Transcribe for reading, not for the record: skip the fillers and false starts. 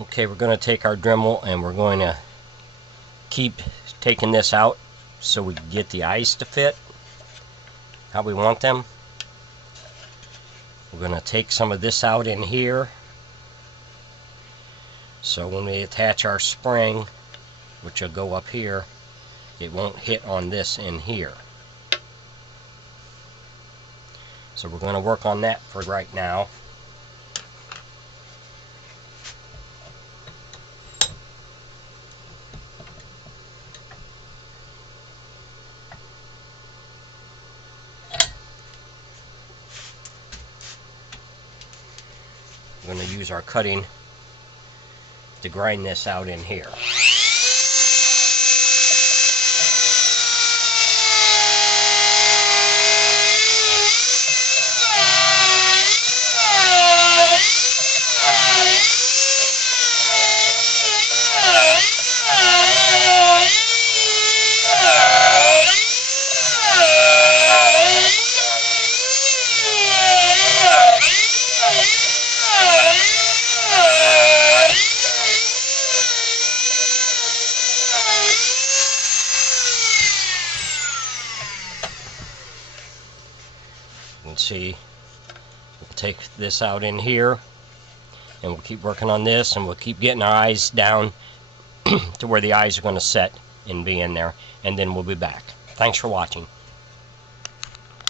Okay, we're going to take our Dremel and we're going to keep taking this out so we can get the eyes to fit how we want them. We're going to take some of this out in here, so when we attach our spring, which will go up here, it won't hit on this in here. So we're going to work on that for right now. We're going to use our cutting to grind this out in here. You can see we'll take this out in here, and we'll keep working on this, and we'll keep getting our eyes down to where the eyes are going to set and be in there, and then we'll be back. Thanks for watching.